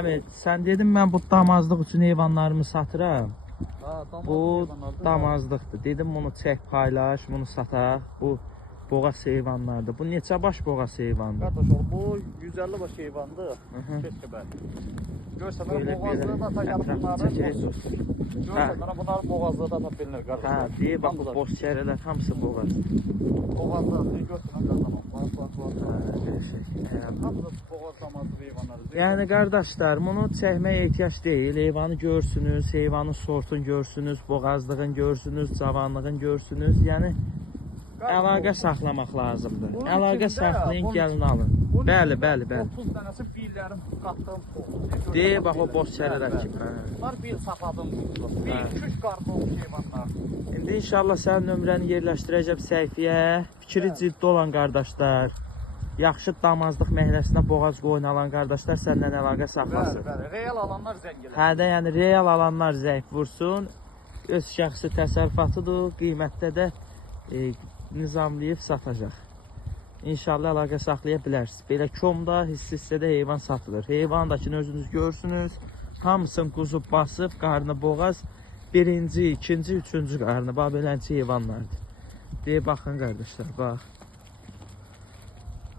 Evet, sen dedim ben bu damazlıq üçün heyvanlarımı satıram. Bu damazlıqdır. Dedim bunu çək paylaş, bunu sataq. Bu boğaz heyvanlardır. Bu neçə baş boğaz heyvandır? Qardaş bu 150 baş heyvandır. Keşke ben. Görsən boğazlığı da ta bunların. Görsən bunlar boğazlığı da ta bilinir qardaş. Ha, deyir bax bu boş çərələr hamısı boğaz. Boğazlığı görsən qardaş. Hamısı boğaz damazlı heyvanlar. Yəni qardaşlar, bunu çəkməyə ehtiyac deyil. Heyvanı görsünüz, heyvanın sortunu görsünüz, boğazlığını görsünüz, cavanlığını görsünüz. Yəni əlaqə saxlamaq lazımdır. Əlaqə saxlayın, gəlin alın. Bəli. 30 dənəsi birlərim qatdığım toxum. Deyir bax o boş çərələr kimi. Bunlar bir saxladım quzdu. Bir 2-3 qarpı olmuş heyvanlar. İndi inşallah sənin nömrəni yerləşdirəcəm səhifəyə. Fikri ciddi olan qardaşlar, yaxşı damazlıq məhəlləsinə boğaz qoyun alan qardaşlar səndən əlaqə saxlasın. Bəli, real alanlar zəng elər. Hə də, yəni real alanlar zəng vursun. Öz şəxsi təsərrüfatıdır, qiymətdə də nizamlayıb satacaq. İnşallah əlaqə saxlaya bilərsiniz. Belə komda, hissədə heyvan satılır. Heyvandakını özünüz görsünüz. Hamısını quzub basıb, qarnı boğaz. Birinci, ikinci, üçüncü qarnı. Bax, belənçi heyvanlardır. Deyib, baxın qardaşlar, bax.